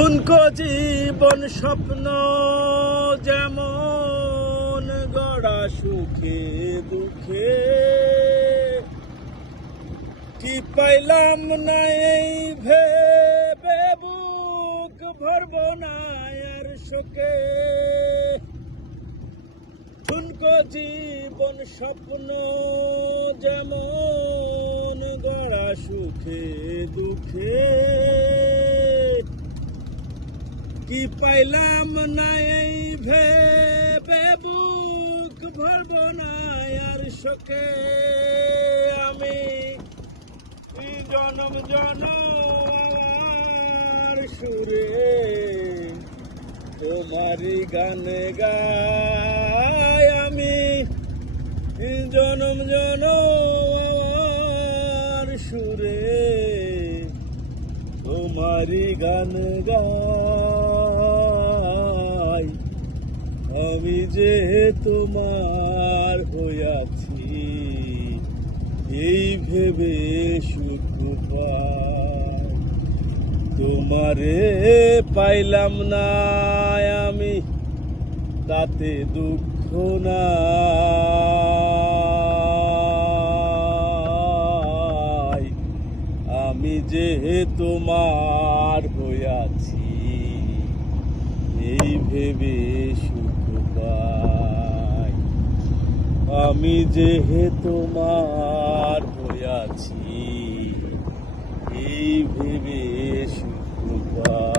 ঠুনকো জীবন স্বপ্ন যেমন গড়া সুখে দুঃখে, কি পাইলাম না এই ভেবে বুক ভরব না আর শোকে। ঠুনকো জীবন স্বপ্ন যেমন গড়া সুখে দুঃখে, কি পাইলাম না এই ভেবে বুক ভরব না আর শোকে। আমি জনম জনম সুরে তোমারি গানে গাই, আমি জনম জনম সুরে তোমারি গান গাই। আমি যে তোমার হইয়াছি এই ভেবে সুখ পাই, তোমারে পাইলাম না আমি তাতে দুঃখ নাই। আমি যে তোমার হইয়াছি এই ভেবে সুখ পাই, আমি যে তোমার হইয়াছি এই ভেবে সুখ পাই।